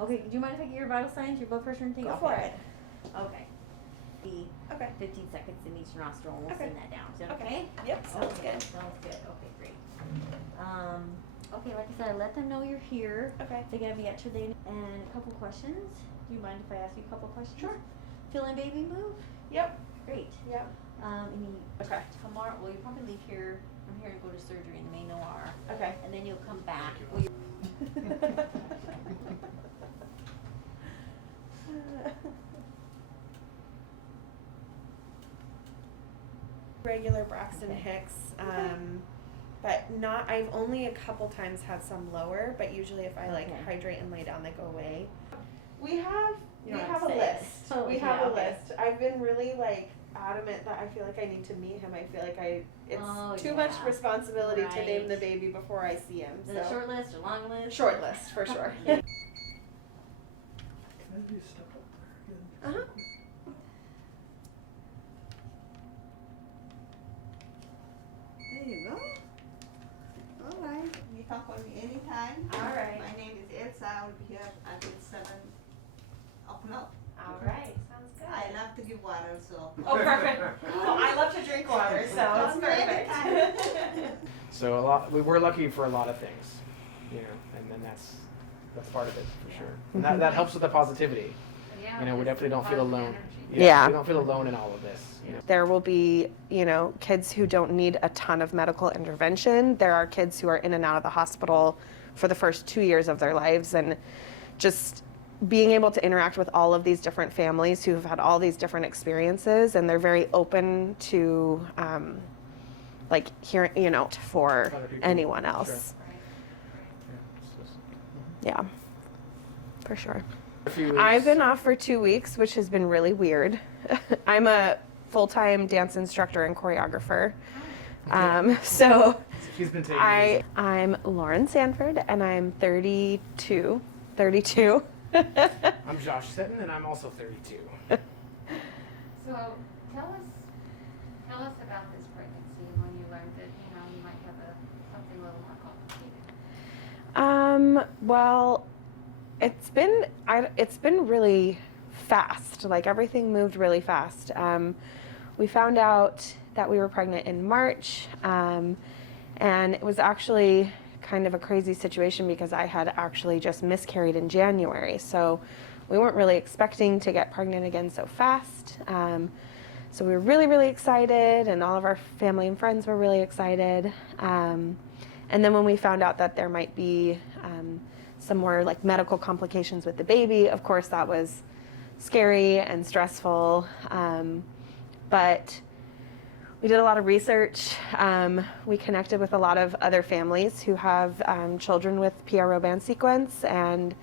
Okay, do you mind if I get your vital signs, your blood pressure and thing? Go for it. Okay. Okay. 15 seconds in each nostril, and we'll send that down. Is that okay? Yep, sounds Okay, good. sounds good. Okay, great. Okay, like I said, I let them know you're here. Okay. They're gonna be at your day. And a couple questions. Do you mind if I ask you a couple questions? Sure. Feeling baby move? Yep. Great. Yep. Any, Okay. tomorrow, well, you'll probably leave here from here and go to surgery in the main OR. Okay. And then you'll come back. Well, Regular Braxton Hicks, but not. I've only a couple times had some lower, but usually if I like Okay. hydrate and lay down, they go away. We have You we don't have have a to say it. list. Oh, We yeah, have a okay. list. I've been really like adamant that I feel like I need to meet him. I feel like it's Oh, too much yeah. responsibility to name the Right. baby before I see him. Is it So short list or long list? short list for sure. Yeah. Can I just step up there again? Uh-huh. There you go. All right, you come for me anytime. All right. My name is Elsa. I will be here until 7 o'clock. All right, sounds good. I love to give water, so. Oh, perfect. Well, I love to drink water, so it's Come anytime. So we're lucky for a lot of things, you know, and then that's part of it for sure. And that helps with the positivity. You know, we definitely don't feel alone. Yeah. We don't feel alone in all of this. You know. There will be, kids who don't need a ton of medical intervention. There are kids who are in and out of the hospital for the first 2 years of their lives, and just being able to interact with all of these different families who have had all these different experiences, and they're very open to, hearing, for Other people. anyone else. Yeah, Yeah, for sure. a few I've weeks. been off for 2 weeks, which has been really weird. I'm a full-time dance instructor and choreographer. So She's been taking it easy. I'm Lauren Sanford, and I'm 32. I'm Josh Sitton, and I'm also 32. So tell us about this pregnancy and when you learned that, you might have something a little more complicated. Well, it's been really fast. Like, everything moved really fast. We found out that we were pregnant in March, and it was actually kind of a crazy situation because I had actually just miscarried in January. So we weren't really expecting to get pregnant again so fast. So we were really, really excited, and all of our family and friends were really excited. And then when we found out that there might be some more like medical complications with the baby, of course that was scary and stressful. But we did a lot of research. We connected with a lot of other families who have children with PRO band sequence, and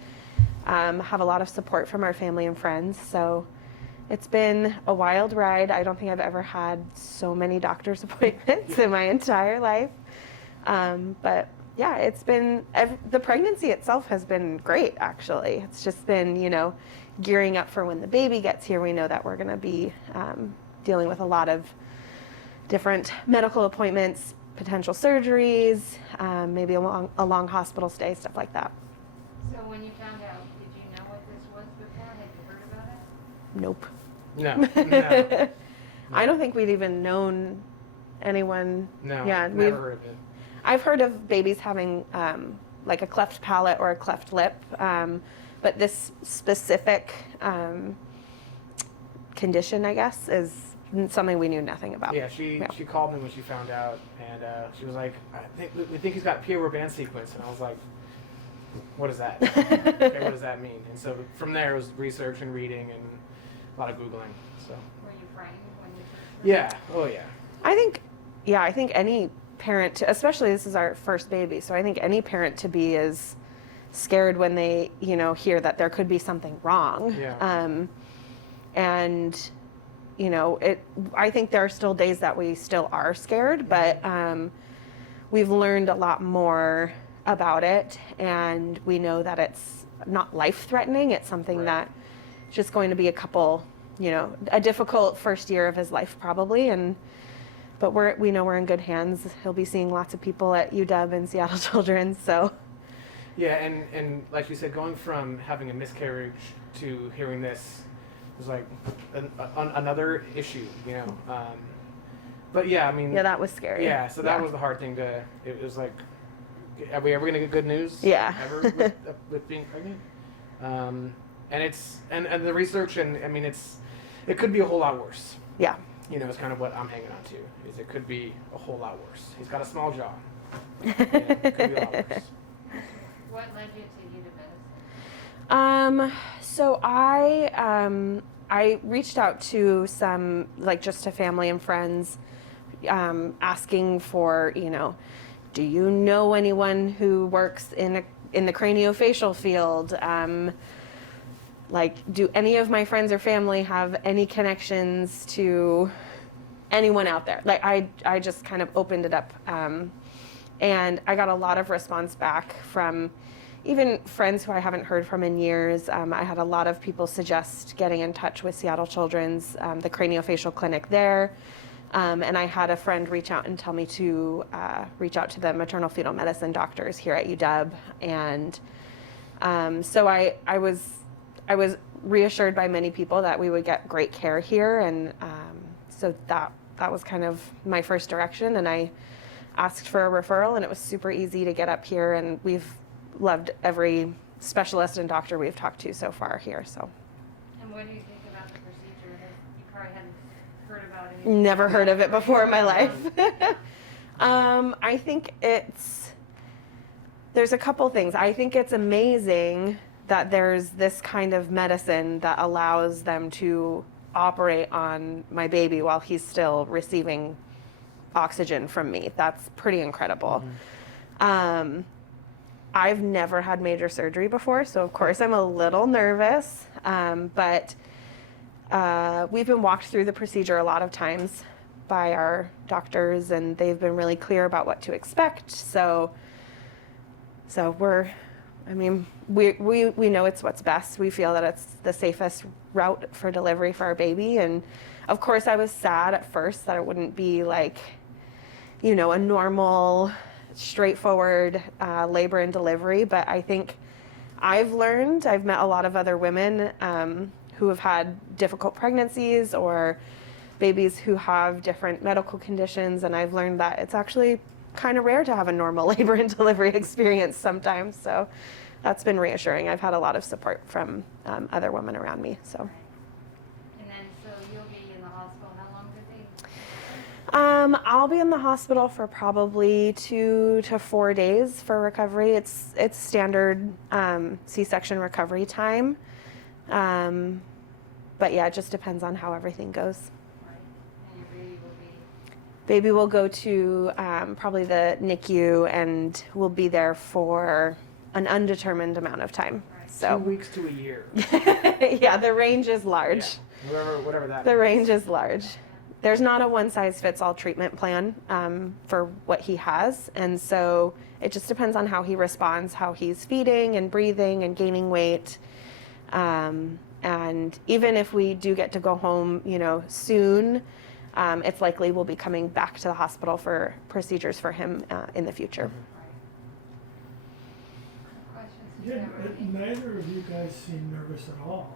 have a lot of support from our family and friends. So it's been a wild ride. I don't think I've ever had so many doctor's appointments in my entire life. But yeah, it's been, the pregnancy itself has been great, actually. It's just been, gearing up for when the baby gets here. We know that we're going to be dealing with a lot of different medical appointments, potential surgeries, maybe a long hospital stay, stuff like that. So when you found out, did you know what this was before? Had you heard about it? Nope. No. I don't think we'd even known anyone. No. Yeah, Never heard of it. I've heard of babies having like a cleft palate or a cleft lip, but this specific condition, I guess, is something we knew nothing about. Yeah, she called me when she found out, and she was like, we think he's got PRO band sequence, and I was like, what is that? Okay, what does that mean? And so from there it was research and reading and a lot of Googling. So. Were you frightened when you first heard? Yeah. Oh yeah. I think any parent, especially this is our first baby, so I think any parent to be is scared when they, hear that there could be something wrong. Yeah. And, I think there are still days that we still are scared, but we've learned a lot more about it, and we know that it's not life-threatening. It's something that's just going to be a difficult first year of his life probably, but we know we're in good hands. He'll be seeing lots of people at UW and Seattle Children's, so Yeah, and like you said, going from having a miscarriage to hearing this was like another issue, you know. But yeah, I mean. Yeah, that was scary. Yeah, so that was the hard thing to. It was like, are we ever gonna get good news? Yeah. Ever with being pregnant? And it's and the research and I mean it could be a whole lot worse. Yeah. You know, it's kind of what I'm hanging on to. Is it could be a whole lot worse. He's got a small jaw. You know, it could be a lot worse. What led you to medicine? So I reached out to some, like just to family and friends, asking for, you know, do you know anyone who works in the craniofacial field? Like, do any of my friends or family have any connections to anyone out there? Like, I just kind of opened it up. And I got a lot of response back from even friends who I haven't heard from in years. I had a lot of people suggest getting in touch with Seattle Children's, the craniofacial clinic there. And I had a friend reach out and tell me to reach out to the maternal fetal medicine doctors here at UW. And so I was reassured by many people that we would get great care here. And so that was kind of my first direction. And I asked for a referral, and it was super easy to get up here. And we've loved every specialist and doctor we've talked to so far here. So. And what do you think about the procedure? You probably hadn't heard about it. Never heard of it before in my life. I think there's a couple things. I think it's amazing that there's this kind of medicine that allows them to operate on my baby while he's still receiving oxygen from me. That's pretty incredible. Mm-hmm. I've never had major surgery before, so of course I'm a little nervous, but we've been walked through the procedure a lot of times by our doctors, and they've been really clear about what to expect. So we know it's what's best. We feel that it's the safest route for delivery for our baby. And of course I was sad at first that it wouldn't be like, you know, a normal, straightforward labor and delivery. But I think I've met a lot of other women who have had difficult pregnancies or babies who have different medical conditions. And I've learned that it's actually kind of rare to have a normal labor and delivery experience sometimes. So that's been reassuring. I've had a lot of support from other women around me. So. And then, so you'll be in the hospital. How long do they? I'll be in the hospital for probably 2 to 4 days for recovery. It's standard C-section recovery time. But yeah, it just depends on how everything goes. Right. And your baby will be? Baby will go to probably the NICU and will be there for an undetermined amount of time. Right. So 2 weeks to a year. yeah, the range is large. Yeah. Whatever that The means. range is large. There's not a one-size-fits-all treatment plan for what he has, and so it just depends on how he responds, how he's feeding and breathing and gaining weight. And even if we do get to go home, you know, soon, it's likely we'll be coming back to the hospital for procedures for him in the future. Questions? Yeah, neither of you guys seem nervous at all.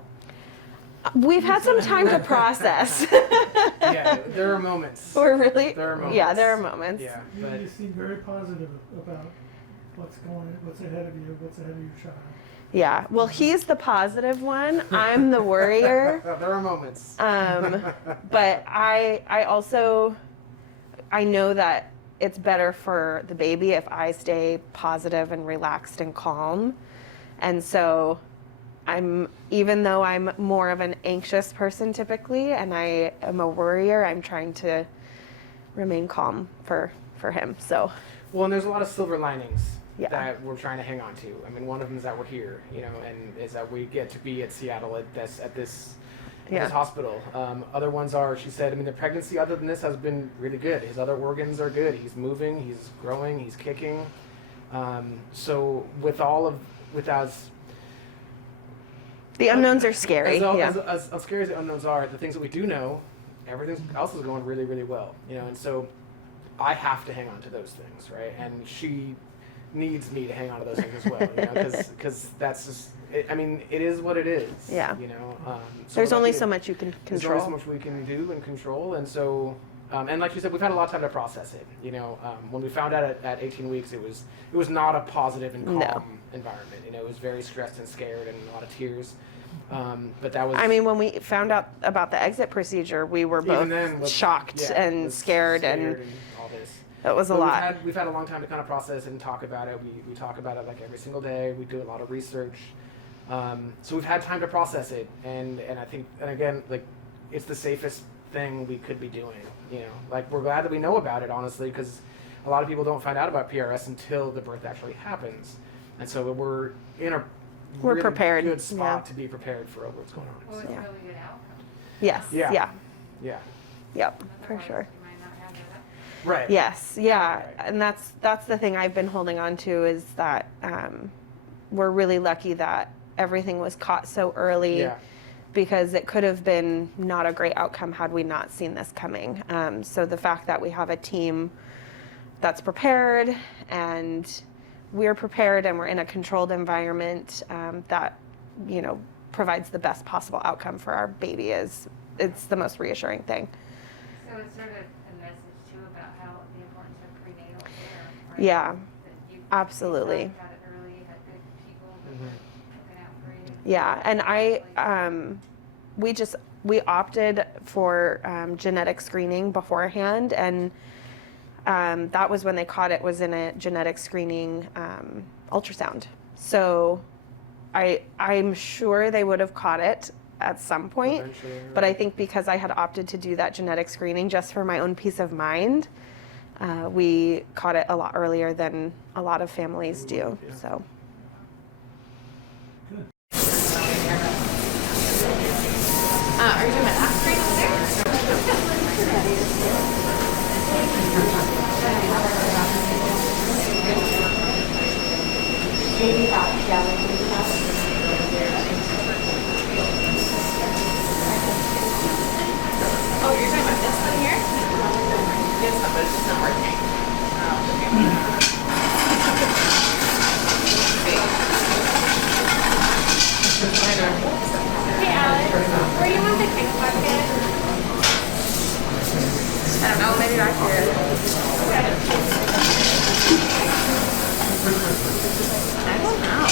We've had some time to process. Yeah, there are moments. We're really, There are moments. yeah, there are moments. Yeah, You, but you seem very positive about what's ahead of you, what's ahead of your child. Yeah, well, he's the positive one. I'm the worrier. there are moments. But I also, I know that it's better for the baby if I stay positive and relaxed and calm. And so even though I'm more of an anxious person typically, and I am a worrier, I'm trying to remain calm for him, so. Well, and there's a lot of silver linings Yeah. that we're trying to hang on to. I mean, one of them is that we're here, you know, and is that we get to be at Seattle at this hospital. Other ones are, she said, I mean, the pregnancy other than this has been really good. His other organs are good. He's moving, he's growing, he's kicking. So The unknowns are scary. As scary as the unknowns are, the things that we do know, everything else is going really, really well, you know, and so I have to hang on to those things, right? And she needs me to hang on to those things as well, you know, because that's just, I mean, it is what it is. Yeah. You know. So There's we're only lucky so to- much you can There's control. only so much we can do and control, and so, and like you said, we've had a lot of time to process it. You know, when we found out at 18 weeks, it was not a positive and calm No. environment. You know, it was very stressed and scared and a lot of tears. But that was. I mean, when we found out about the exit procedure, we were even both then was, shocked yeah, and was scared, and all this. it was a But lot. We've had a long time to kind of process and talk about it. We talk about it like every single day. We do a lot of research. So we've had time to process it, and I think, and again, like, it's the safest thing we could be doing. You know, like, we're glad that we know about it, honestly, because a lot of people don't find out about PRS until the birth actually happens, and so we're in a We're really prepared, good spot yeah. to be prepared for what's going on. Well, it's So, a Yeah. really good outcome. Yes. Yeah. Yeah. yeah. Yep. For Otherwise, sure. you might not have that. Right. Yes, yeah, Right. and that's the thing I've been holding on to is that we're really lucky that everything was caught so early, Yeah. because it could have been not a great outcome had we not seen this coming. So the fact that we have a team that's prepared, and we're prepared, and we're in a controlled environment that, you know, provides the best possible outcome for our baby it's the most reassuring thing. So it's sort of a message too about how the importance of prenatal care, right? Yeah, That you absolutely. got it early, you had good people that Mhm. were looking out for you. Yeah, and we opted for genetic screening beforehand, and that was when they caught it, was in a genetic screening ultrasound. So I'm sure they would have caught it at some point, Eventually, but I right. think because I had opted to do that genetic screening just for my own peace of mind, we caught it a lot earlier than a lot of families do. Yeah. So. Good. Are you doing my last screen over there? Oh, you're talking about this one here? Yes, but it's just not working. Hey, Alex. Where do you want the cake bucket? I don't know, maybe back here. I don't know.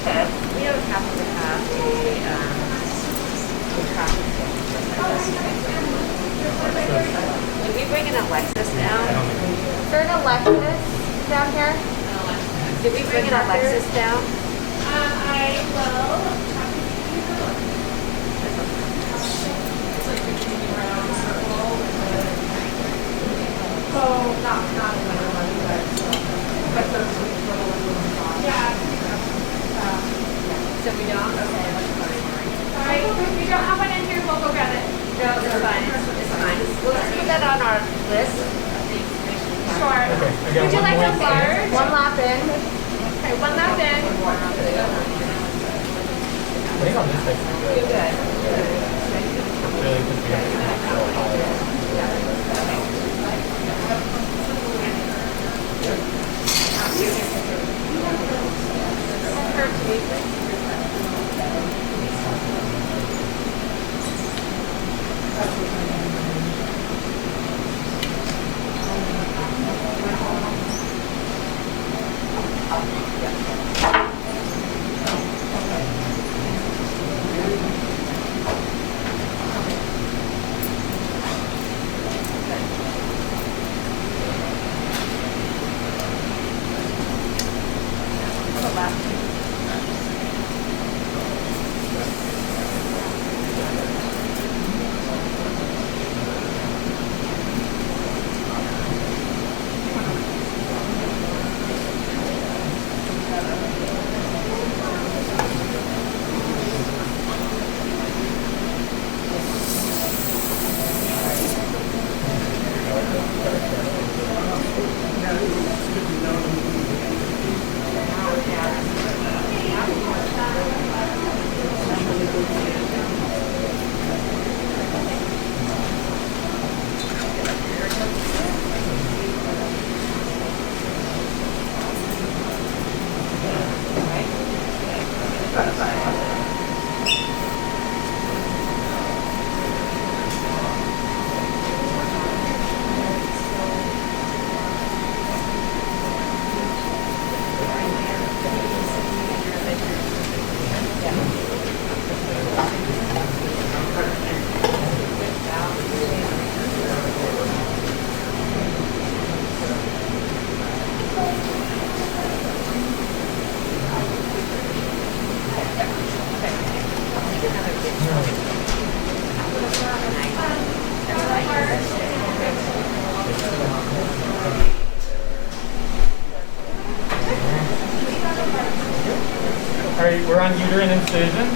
Okay. We don't happen to have a traffic Did we bring an Alexis down? Is there an Alexis down here? Did we bring an Alexis down? I will. Oh, not another one, but yeah. So we don't? Okay, that's fine. Sorry, if we don't have one in here, we'll go grab it. No, it's fine. It's fine. Well, let's put that on our list. Sure. Okay, I got Would you one like more. a large? One lap in. Okay, one lap in. I think on this thing, You're good. really could be All right, we're on uterine incision.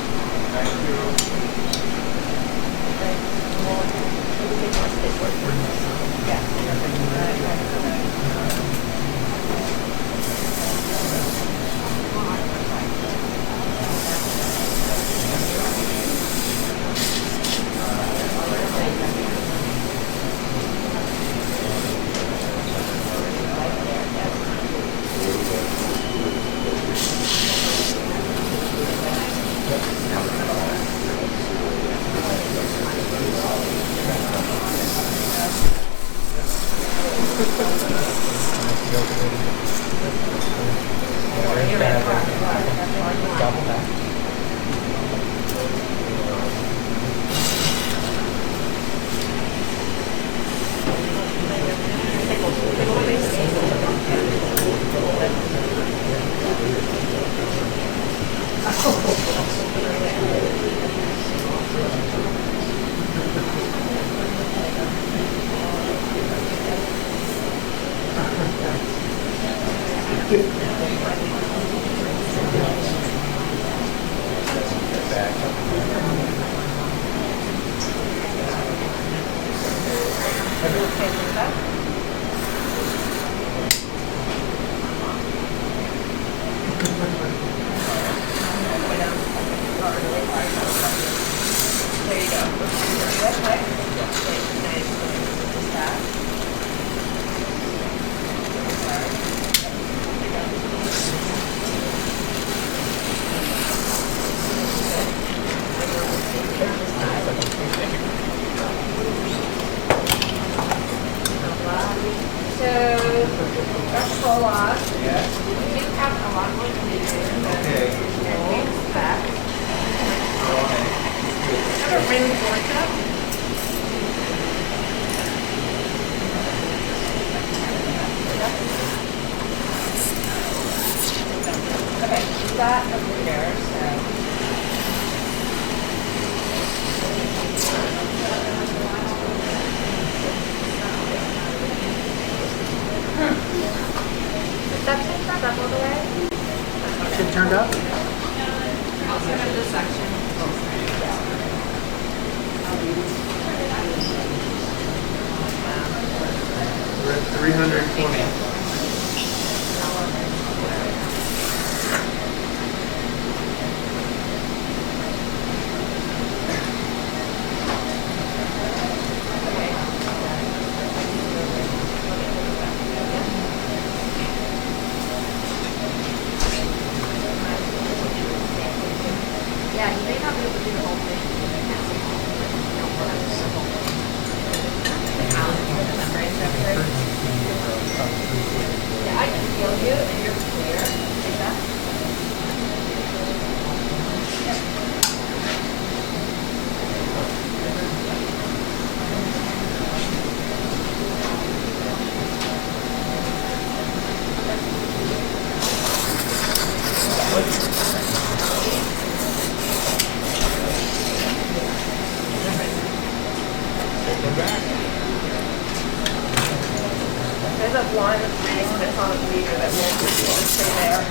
So, let's pull off. We do have a lot more to do. Okay. And Okay, we've got a blue there, so. Reception turned up all the way? Shit turned up? I'll send them this section. We're at 320. Yeah, you may not be able to do the whole thing. Yeah, I can feel you and you're clear. Like that. There's a one ring that's on a meter that won't just stay there.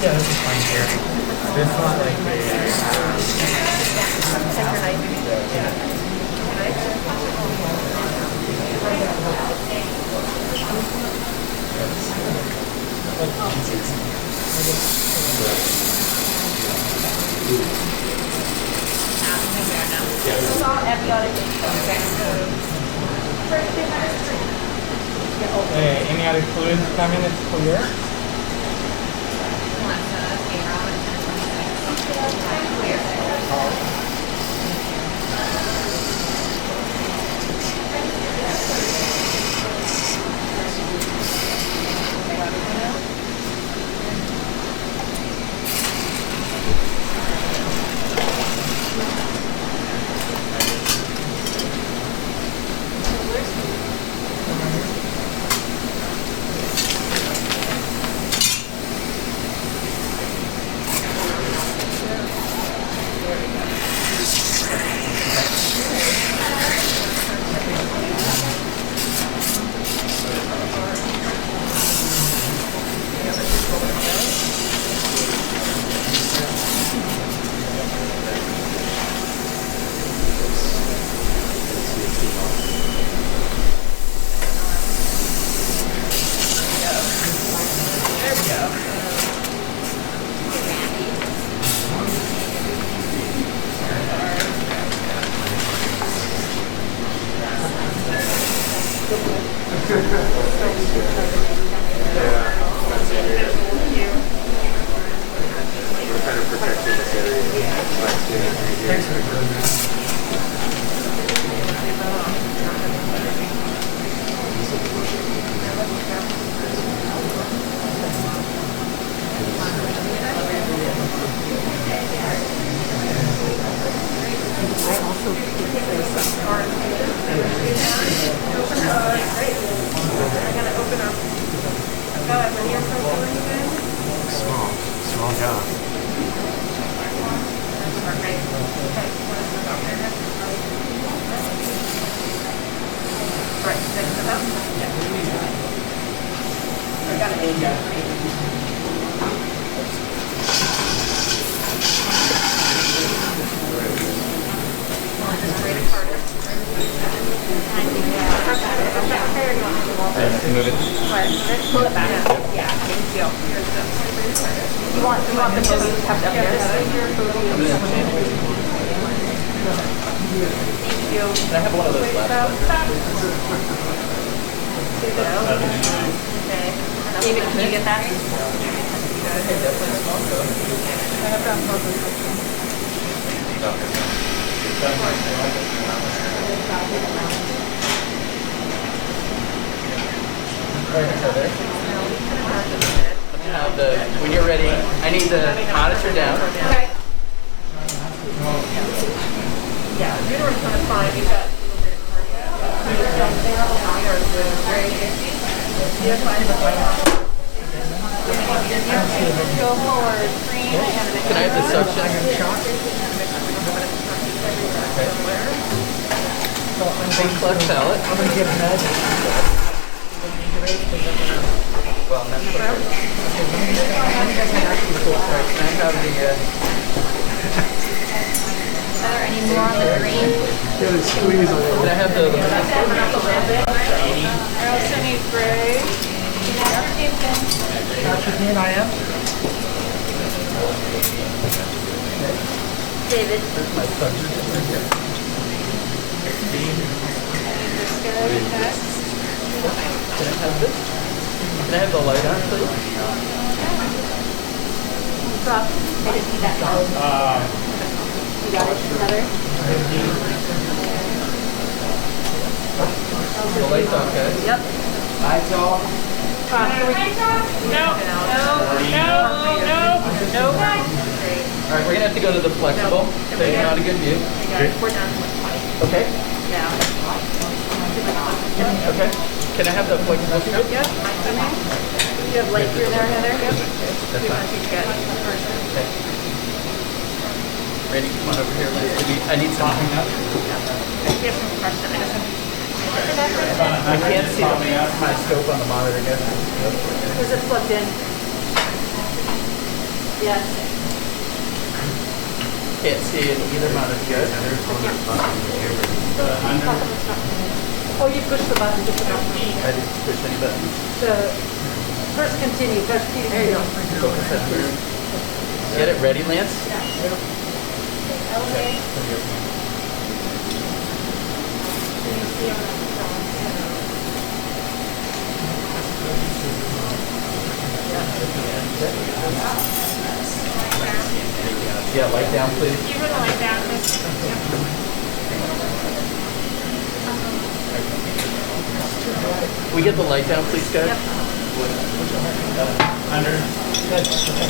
Yeah, this is fine here. It's not like It's all amniotic. any other fluids coming that's clear? Small job. Pull it back. Yeah, thank you. You want the most kept up here? Thank you. Can I have one of those left? Okay. David, can you get that? When you're ready, I need the monitor down. Okay. Yeah, uterus kind of fine. You've got a little bit of cardio. Go forward. Can I have the suction? Big flex palate. I'm going to get mad. Well, that's perfect. Can I have the... Are there any more on the green? Get it squeezed a little. Can I have the... Arrowsini Gray. Dr. Dean, I am. David. There's my suction. Can I have this? Can I have the light on, please? Drop. I just need that code. You got it, Heather? The light's on, guys. Yep. Lights off. No. All right, we're going to have to go to the flexible. So you're not a good view. We're done. Okay. Yeah. Okay. Can I have the flexible scope? Yep. You have light through there, Heather? Yep. That's fine. Okay. Randy, come on over here. I need some. You have some question. I can't see my scope on the monitor, guys. Is it plugged in? Yes. Can't see it either monitor, guys. Oh, you push the button. Just the button. I didn't push any buttons. So, first continue. Press P. There you go. Focus that through. Get it ready, Lance? Okay. Yeah, light down, please. We get the light down, please, guys? Under. Under.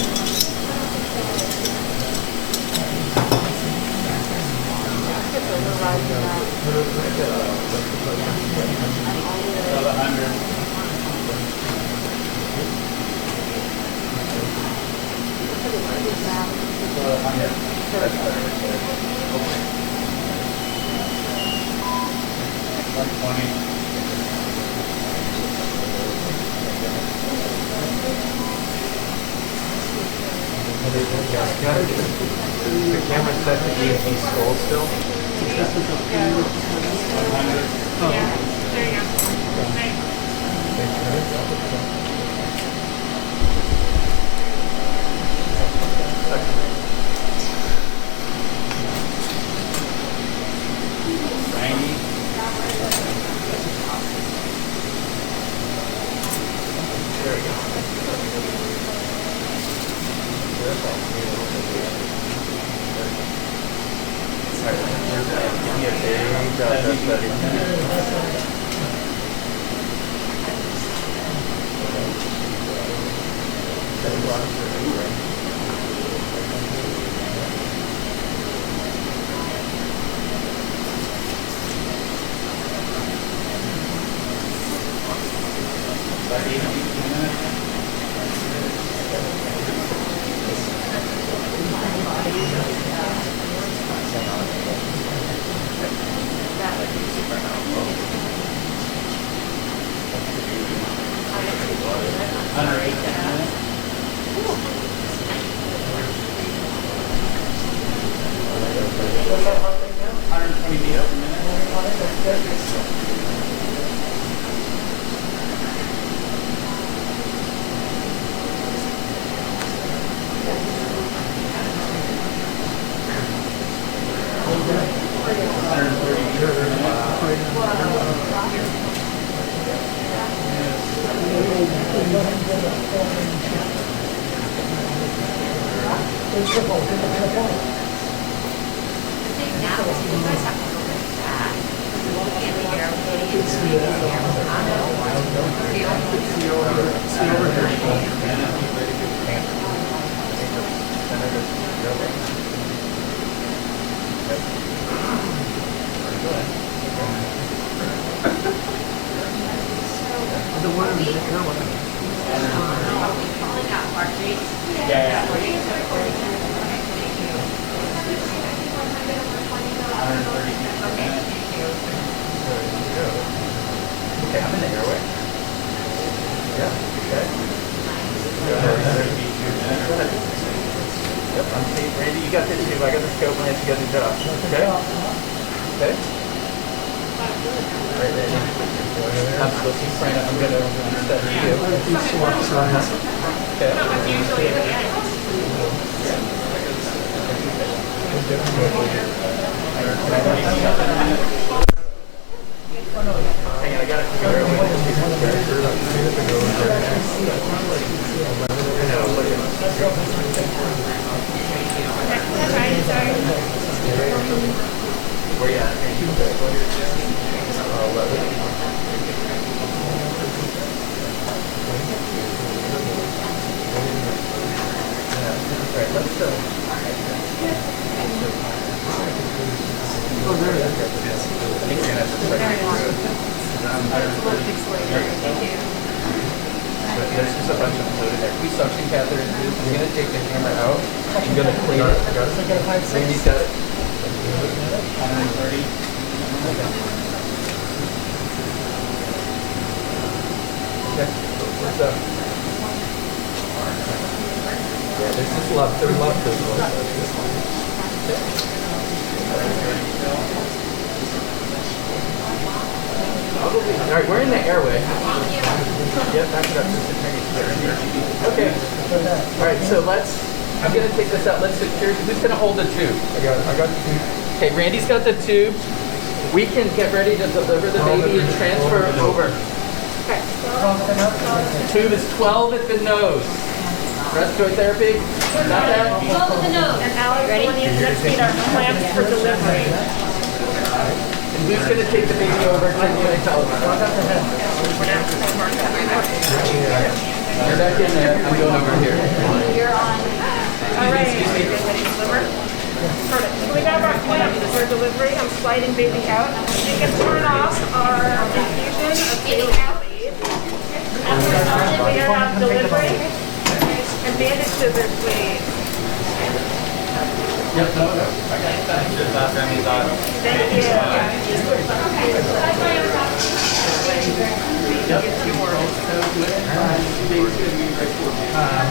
The camera's set to EMT skull still. Now, you guys have to go back. Okay, I'm in the airway. Yeah, okay. Yep, I'm safe. Randy, you got the tube. I got the scope. Lance, you got the job. Okay? Okay? Right, Randy. I'm supposed to sign up. I'm gonna step to you. Okay. Hang on, I got it. Where you at? Alright, let's go. There's just a bunch of fluid in there. We suction catheter into this. I'm gonna take the camera out. I'm gonna clean it. Randy's got it. 130. Okay. What's up? Yeah, this is love. There's love this one. Okay. Alright, we're in the airway. Yep, back it up. Okay. Alright, so I'm gonna take this out. Let's secure. Who's gonna hold the tube? I got the tube. Okay, Randy's got the tube. We can get ready to deliver the baby and transfer it over. Okay. The tube is 12 at the nose. Respiratory therapy? Got that? 12 at the nose. And Alex, when you next need our clamps for delivery. And who's going to take the baby over to the tell us? You're back in there. I'm going over here. You're on. All right. Perfect. So we got our clamps for delivery. I'm sliding baby out. You can turn off our infusion of baby out. After we have delivery and bandage scissors, please. Yep, no. I got that. Just after me thought. Thank you. Yep.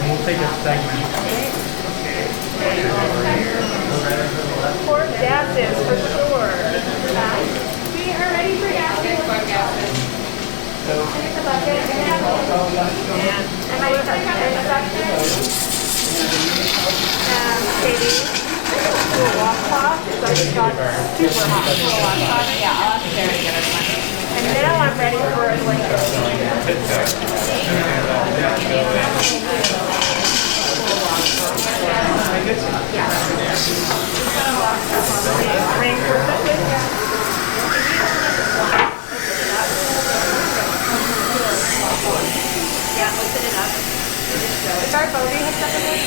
We'll take a segment. Pour gases for sure. We are ready for gases. Here's the bucket. And I Katie, do a washcloth because I just got super hot. Do a washcloth. Yeah, I'll have to carry it as much. And now I'm ready for a blanket. Ring for a second. Yeah, open it up. Is our Bodie hooked up in there?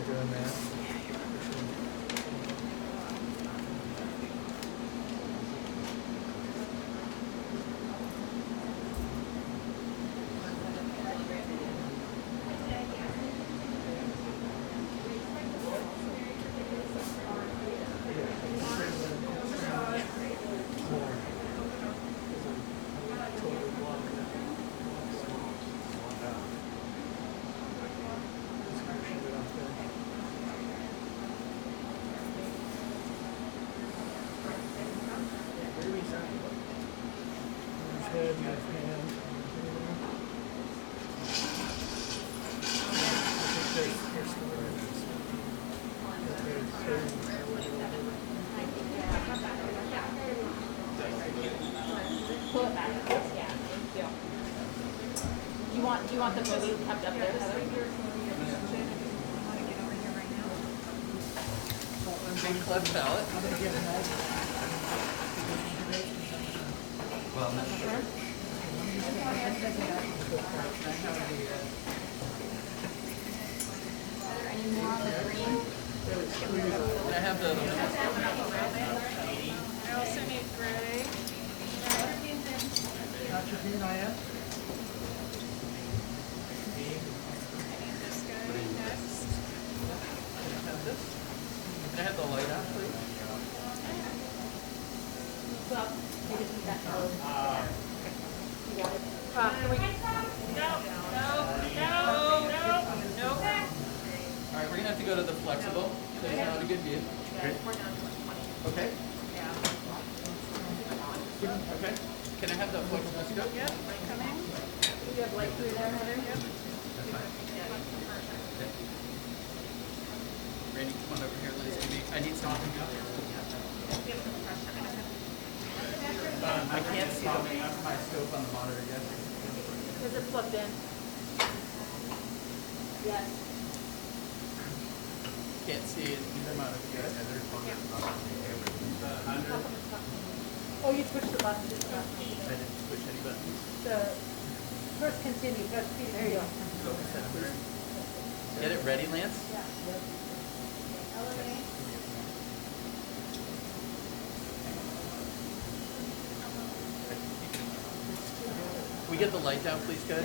for doing that. Head, left hand. Pull it back. Yeah, thank you. Do you want the movie kept up there, Heather? Big cleft palate. Well, not sure. Any more on the green? Can I have the other one? I also need gray. Dr. Dean, I am. This guy next. Can I have this? Can I have the light on, please? Well, maybe keep that close. You got it. Can we? No. All right, we're gonna have to go to the flexible. There's not a good view. Yeah, we're down to 120. Okay. Yeah. Okay. Can I have the flexible scope? Yep, light coming. Do you have light through there, Heather? Yep. Randy, come on over here. Let's give me. I need some. I can't see my scope on the monitor yet. Is it plugged in? Yes. Can't see it either monitor yet. Oh, you pushed the button. I didn't push any buttons. The first continue, press P. There you go. Focus center. Get it ready, Lance? Yeah. Can we get the light down, please, guys?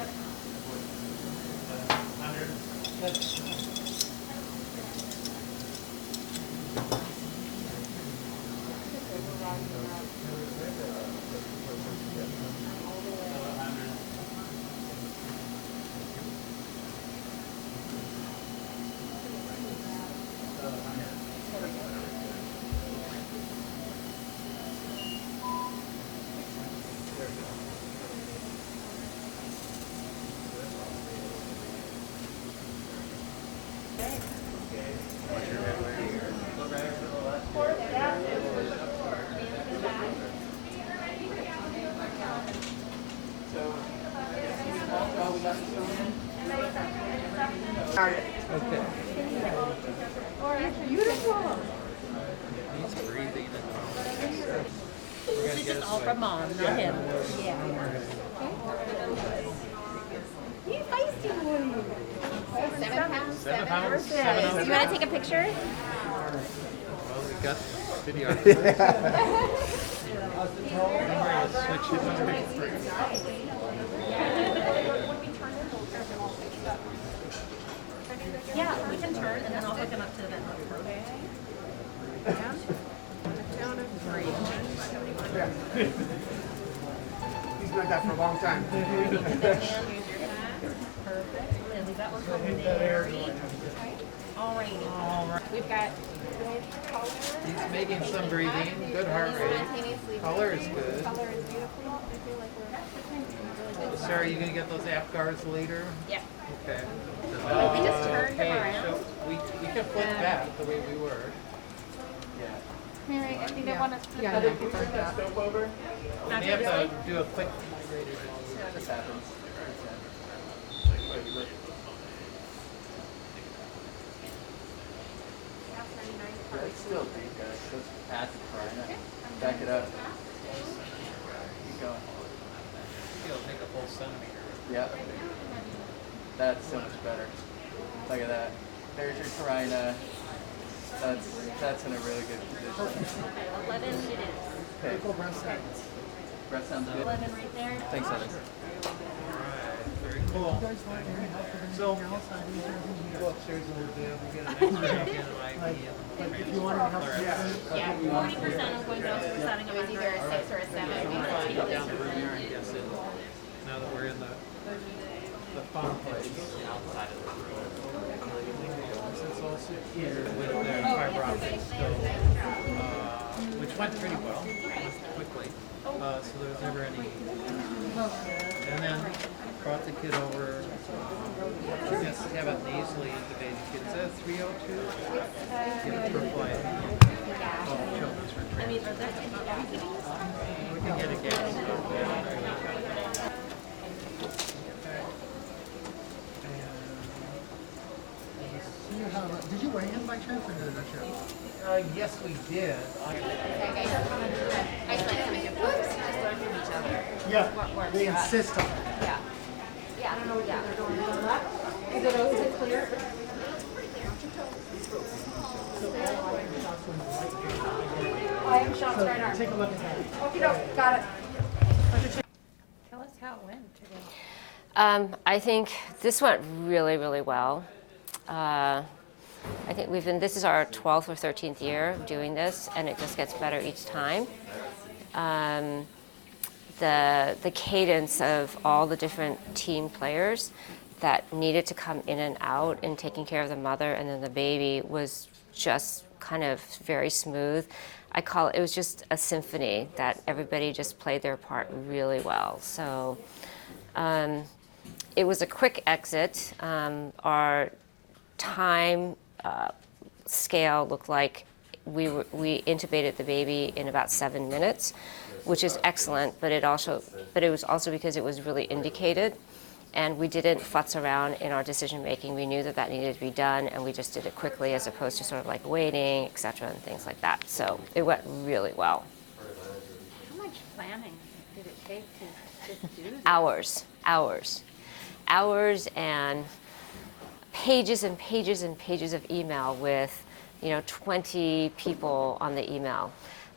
Okay. Beautiful. He's breathing. This is just all from mom, not him. Yeah. You feisty boy. 7 pounds. 7 pounds. You want to take a picture? Well, we got video. Switch it. Yeah, we can turn and then I'll hook him up to the vent. Count of 3. He's been like that for a long time. Perfect. And we got one from there. Alrighty. We've got He's making some breathing. Good heart rate. Color is good. color is beautiful. I feel like we're really good. Sir, are you going to get those app guards later? Yeah. Okay. We just turned him Okay, around. so we can flip back the way we were. Yeah. Mary, I think I want to flip Can you turn that scope over? We may have to do a quick migrated. This happens. Yeah, it's still deep, guys. Just pass it for right now. Back it up. Keep going. It'll take a full centimeter. Yep. That's so much better. Look at that. There's your carina. That's in a really good position. 11 it is. Okay. Breath sounds good. 11 right there. Thanks, Evan. Very cool. So, go upstairs a little bit. We get an X-ray. Like if you want to help. Yeah, 40% I'm going down to the setting of my Either a 6 or a 7. Get down the room here and guess it. Now that we're in the fun place. It's all sit here with the fiber optics scope, which went pretty well, went quickly. So there was never any. And then brought the kid over. She just have a nasally intubated kid. Is that 302? Give it for flight. Oh, children's for training. We can get a gas. Did you weigh in by chance or did I show? Yes, we did. Yeah, they insist on it. Yeah. Yeah. I don't know what they're doing on that. Is it okay clear? I have shots right arm. Take a look at that. Okay, no, got it. Tell us how it went today. I think this went really, really well. I think this is our 12th or 13th year of doing this, and it just gets better each time. The cadence of all the different team players that needed to come in and out and taking care of the mother and then the baby was just kind of very smooth. It was just a symphony that everybody just played their part really well. So it was a quick exit. Our time scale looked like we intubated the baby in about 7 minutes, which is excellent, but it was also because it was really indicated, and we didn't futz around in our decision making. We knew that needed to be done, and we just did it quickly as opposed to sort of like waiting, et cetera, and things like that. So it went really well. How much planning did it take to just do this? Hours and pages and pages and pages of email with 20 people on the email.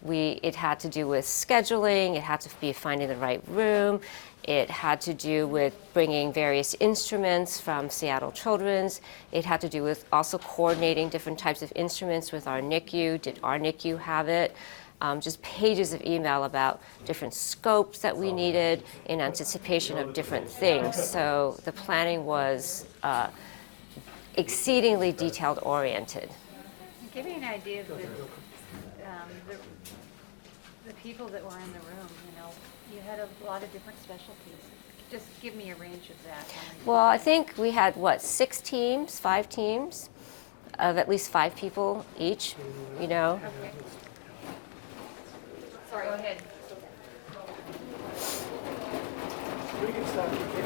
It had to do with scheduling, it had to be finding the right room, it had to do with bringing various instruments from Seattle Children's, it had to do with also coordinating different types of instruments with our NICU. Did our NICU have it? Just pages of email about different scopes that we needed in anticipation of different things. So the planning was exceedingly detailed oriented. Give me an idea of the people that were in the room. You had a lot of different specialties. Just give me a range of that. Well, I think we had, 5 teams of at least 5 people each, Okay. Sorry, go ahead. We can stop the kid.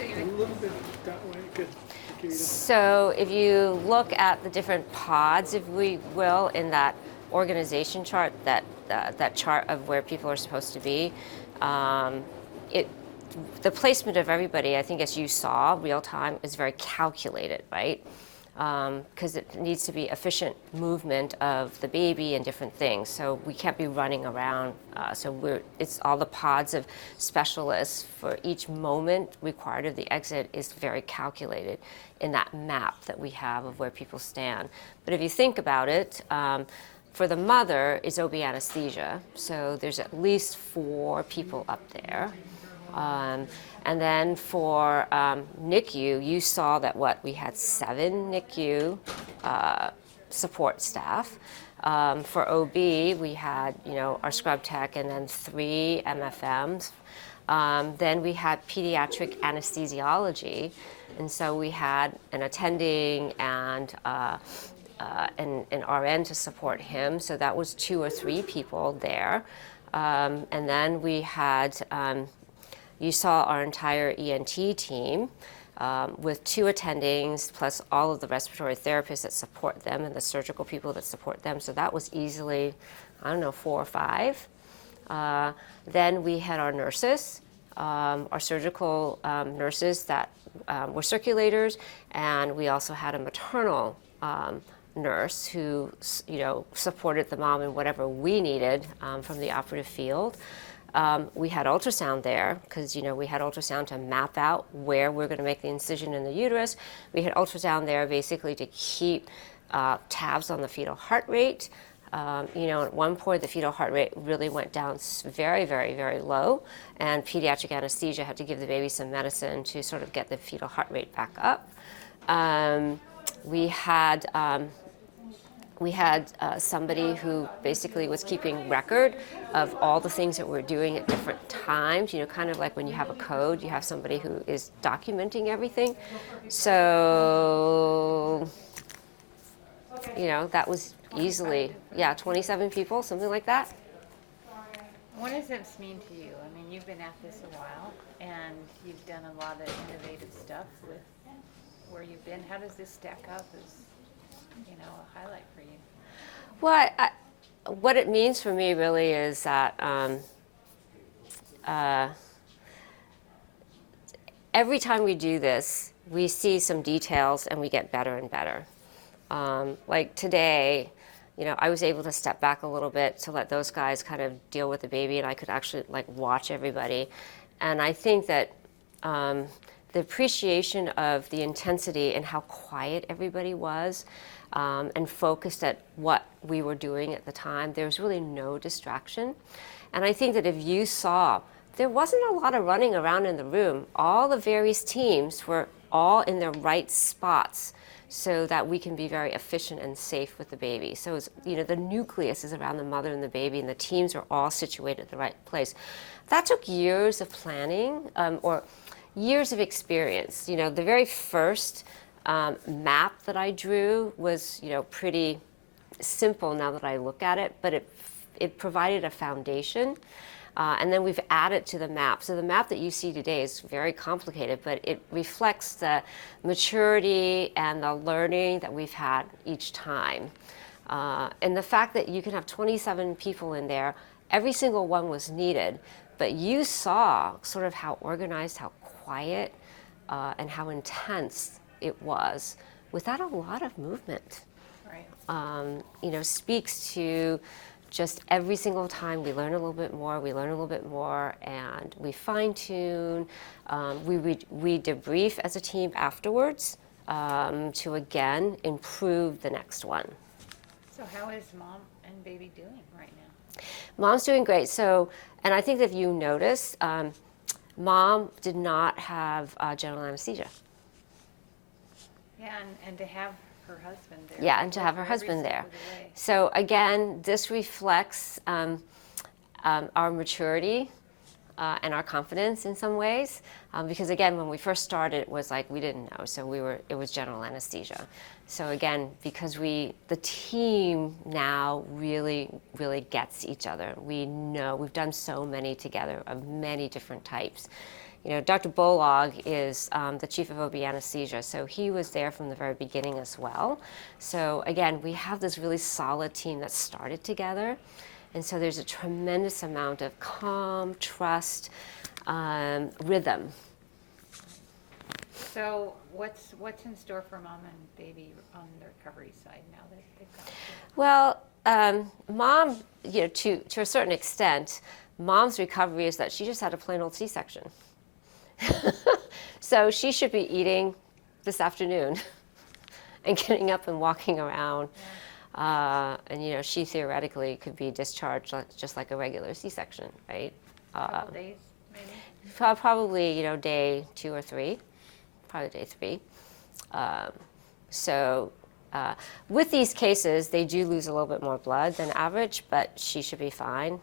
A little bit that way. Good. So if you look at the different pods, if we will, in that organization chart, that chart of where people are supposed to be, the placement of everybody, I think as you saw, real time, is very calculated, right? Because it needs to be efficient movement of the baby and different things. So we can't be running around. It's all the pods of specialists for each moment required of the exit is very calculated in that map that we have of where people stand. But if you think about it, for the mother is OB anesthesia. So there's at least 4 people up there. And then for NICU, you saw that we had 7 NICU support staff. For OB, we had our scrub tech and then 3 MFMs. Then we had pediatric anesthesiology, and so we had an attending and an RN to support him. So that was 2 or 3 people there, and then we had. You saw our entire ENT team with 2 attendings plus all of the respiratory therapists that support them and the surgical people that support them. So that was easily, 4 or 5. Then we had our nurses, our surgical nurses that were circulators, and we also had a maternal nurse who, supported the mom in whatever we needed from the operative field. We had ultrasound there because, we had ultrasound to map out where we're going to make the incision in the uterus. We had ultrasound there basically to keep tabs on the fetal heart rate. At one point, the fetal heart rate really went down very, very, very low, and pediatric anesthesia had to give the baby some medicine to sort of get the fetal heart rate back up. We had somebody who basically was keeping record of all the things that we're doing at different times, kind of like when you have a code, you have somebody who is documenting everything. So, that was easily, 27 people, something like that. What does this mean to you? I mean, you've been at this a while, and you've done a lot of innovative stuff with where you've been. How does this stack up as, a highlight for you? Well, what it means for me really is that every time we do this, we see some details and we get better and better. Like today, I was able to step back a little bit to let those guys kind of deal with the baby, and I could actually watch everybody. And I think that the appreciation of the intensity and how quiet everybody was, and focused at what we were doing at the time, there was really no distraction. And I think that if you saw, there wasn't a lot of running around in the room. All the various teams were all in their right spots, so that we can be very efficient and safe with the baby. So it's, the nucleus is around the mother and the baby, and the teams are all situated at the right place. That took years of planning, or years of experience. The very first map that I drew was, pretty simple now that I look at it, but it provided a foundation. And then we've added to the map. So the map that you see today is very complicated, but it reflects the maturity and the learning that we've had each time. And the fact that you can have 27 people in there, every single one was needed, but you saw sort of how organized, how quiet, and how intense it was without a lot of movement. Right. Speaks to just every single time we learn a little bit more, and we fine tune. We debrief as a team afterwards to again improve the next one. So how is mom and baby doing right now? Mom's doing great. So, and I think that if you noticed, mom did not have general anesthesia. Yeah, and to have her husband there. Yeah, and to have her husband there. So again, this reflects our maturity and our confidence in some ways, because again, when we first started, it was like we didn't know, so it was general anesthesia. So again, because the team now really, really gets each other. We know, we've done so many together of many different types. Dr. Bolog is the chief of OB anesthesia, so he was there from the very beginning as well. So again, we have this really solid team that started together, and so there's a tremendous amount of calm, trust, rhythm. So what's in store for mom and baby on the recovery side now that they've got here? Well, mom, to a certain extent, mom's recovery is that she just had a plain old C-section. So she should be eating this afternoon and getting up and walking around. Yeah. And she theoretically could be discharged just like a regular C-section, right? A couple days, maybe? Probably, day 2 or 3, probably day 3. So with these cases, they do lose a little bit more blood than average, but she should be fine.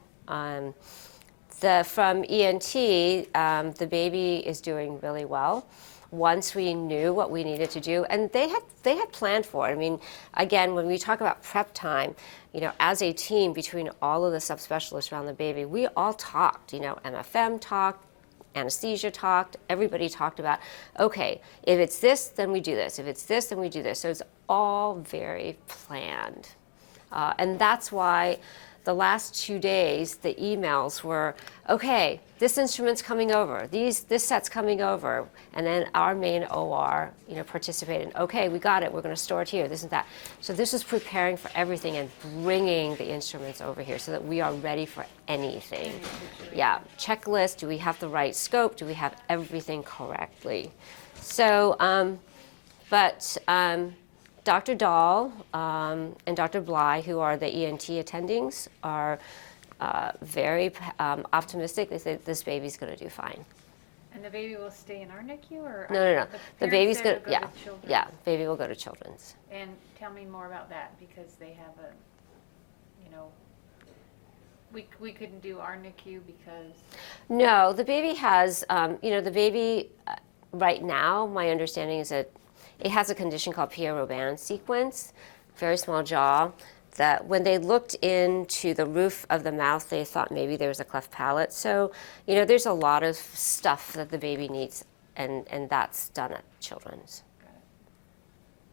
From ENT, the baby is doing really well. Once we knew what we needed to do, and they had planned for it. I mean, again, when we talk about prep time, as a team between all of the subspecialists around the baby, we all talked. MFM talked, anesthesia talked, everybody talked about, okay, if it's this, then we do this. If it's this, then we do this. So it's all very planned, and that's why the last 2 days, the emails were, okay, this instrument's coming over, this set's coming over, and then our main OR, participated. Okay, we got it. We're going to store it here. This and that. So this is preparing for everything and bringing the instruments over here so that we are ready for anything. Yeah, checklist. Do we have the right scope? Do we have everything correctly? So, Dr. Dahl and Dr. Bly, who are the ENT attendings, are very optimistic. They say this baby's going to do fine. And the baby will stay in our NICU, or No. The baby's going going to, yeah, baby will go to Children's. And tell me more about that, because they have we couldn't do our NICU because. No, the baby has, the baby right now, my understanding is that it has a condition called Pierre-Robin sequence, very small jaw, that when they looked into the roof of the mouth, they thought maybe there was a cleft palate. So, there's a lot of stuff that the baby needs, and that's done at Children's.